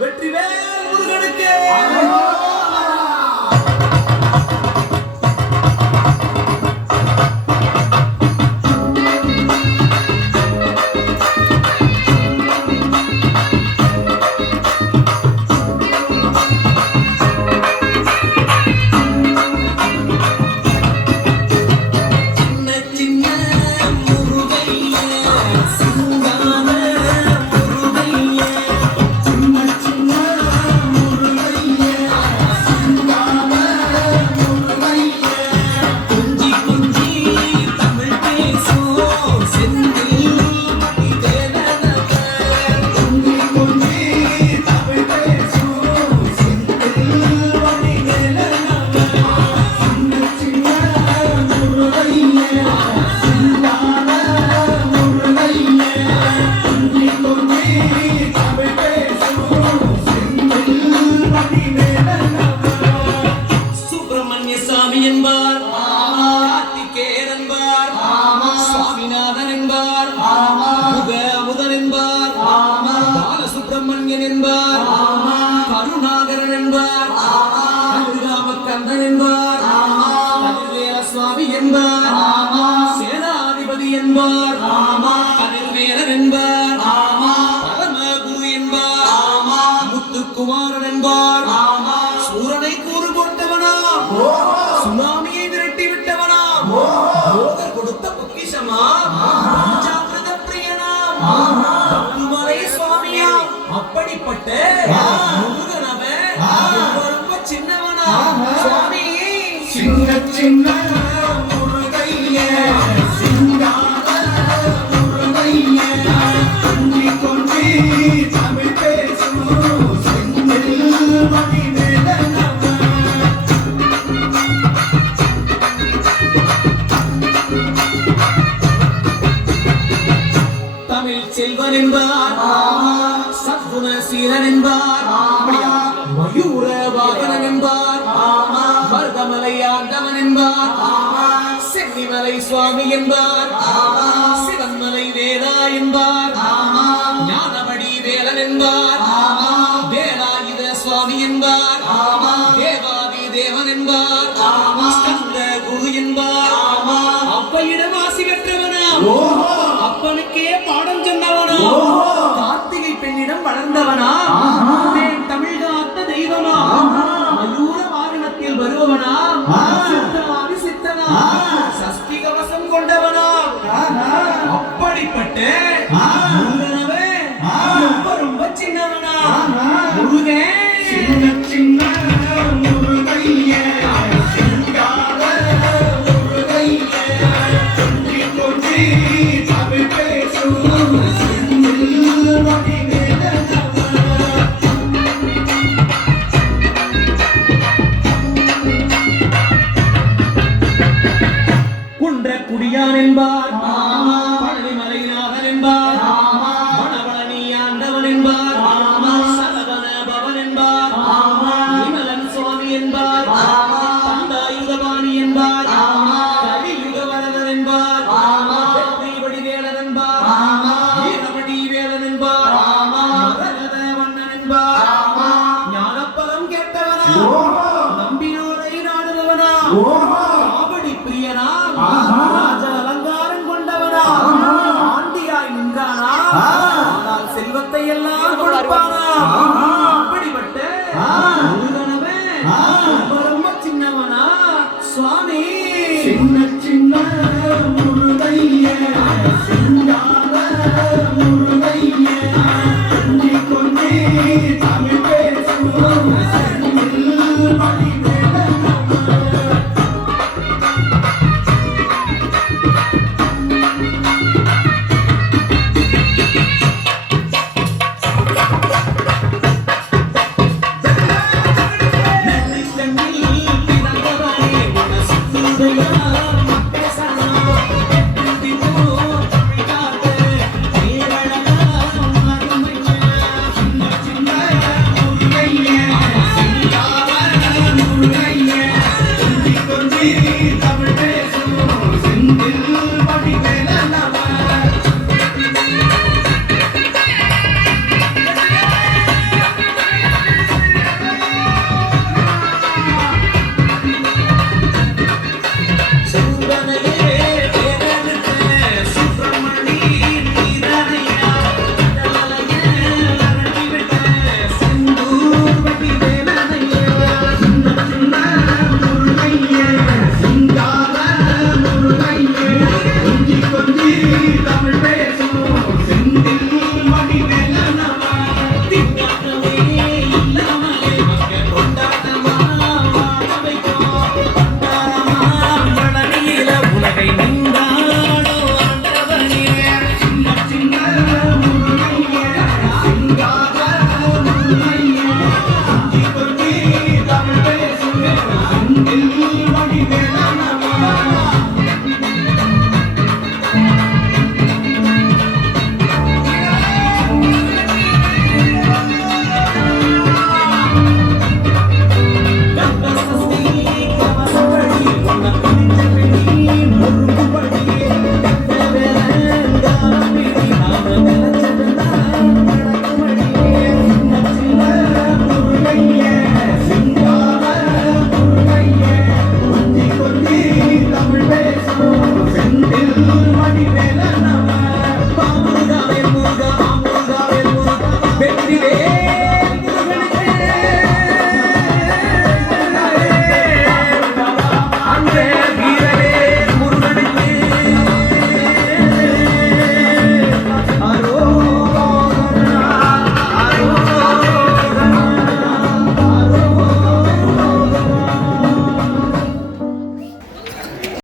வெற்றிவேல் முருகனுக்கு சுப்பிரமணியன் என்பார், கருணாகரன் என்பார், கந்தன் என்பார், கதிர்வேல சுவாமி என்பார், சேனாதிபதி என்பார், கதிர்வேலன் என்பார், பரமகுரு என்பார், முத்துக்குமாரன் என்பார், சூரனை கூறு போட்டவனா, சுனாமியை விரட்டி விட்டவனா, போதர் கொடுத்த பொக்கிஷமா, பஞ்சாமிர்த பிரியனா, பத்துமலை சுவாமியா, அப்படிப்பட்ட முருகனவன் ரொம்ப சின்னவனா சுவாமி, சின்ன சின்ன முருகையே சிங்கார முருகையே கொஞ்சி கொஞ்சி தமிழ் பேசும் செந்தில் மணிவேலனவன். தமிழ் செல்வன் என்பார், சத்குணசீலன் என்பார், மயூர வாகனன் என்பார், மருதமலை ஆண்டவன் என்பார், சென்னிமலை சுவாமி என்பார், சிவன்மலை வேலா என்பார், ஞானமணி வேலன் என்பார், வேலாயுத சுவாமி என்பார், தேவாதி தேவன் என்பார், ஸ்கந்த குரு என்பார், அப்பையிடம் ஆசி பெற்றவனா, அப்பனுக்கே பாடம் சொன்னவனா, கார்த்திகை பெண்ணிடம் வளர்ந்தவனா, தமிழ் காத்த தெய்வமா, மயூர வாகனத்தில் வருபவனா, சித்தனாதி சித்தனா, சஷ்டி கவசம் கொண்டவனா, அப்படிப்பட்ட முருகனவன் ரொம்ப ரொம்ப சின்னவனா, முருகன் சின்ன சின்ன முருகையே சிங்கார முருகையே கொஞ்சி கொஞ்சி தமிழ் பேசும் செந்தில் மணிவேலனவன். குன்றக்குடியான் என்பார், பழனிமலைநாதன் என்பார், வனவழனி ஆண்டவன் என்பார், சரவண பவன் என்பார், விமலன் சுவாமி என்பார், தந்தாயுதபாணி என்பார், கலியுக வரதன் என்பார், வெற்றிவடி வேலன் என்பார், வீரமணி வேலன் என்பார், மரகத வண்ணன் என்பார், ஞானப்பலம் கேட்டவனா, நம்பினோரை நாடுபவனா, காவடி பிரியனா, ராஜ அலங்காரம் கொண்டவனா, ஆண்டியாய் நின்றானா, ஆனால் செல்வத்தை எல்லாம் கொடுப்பானா,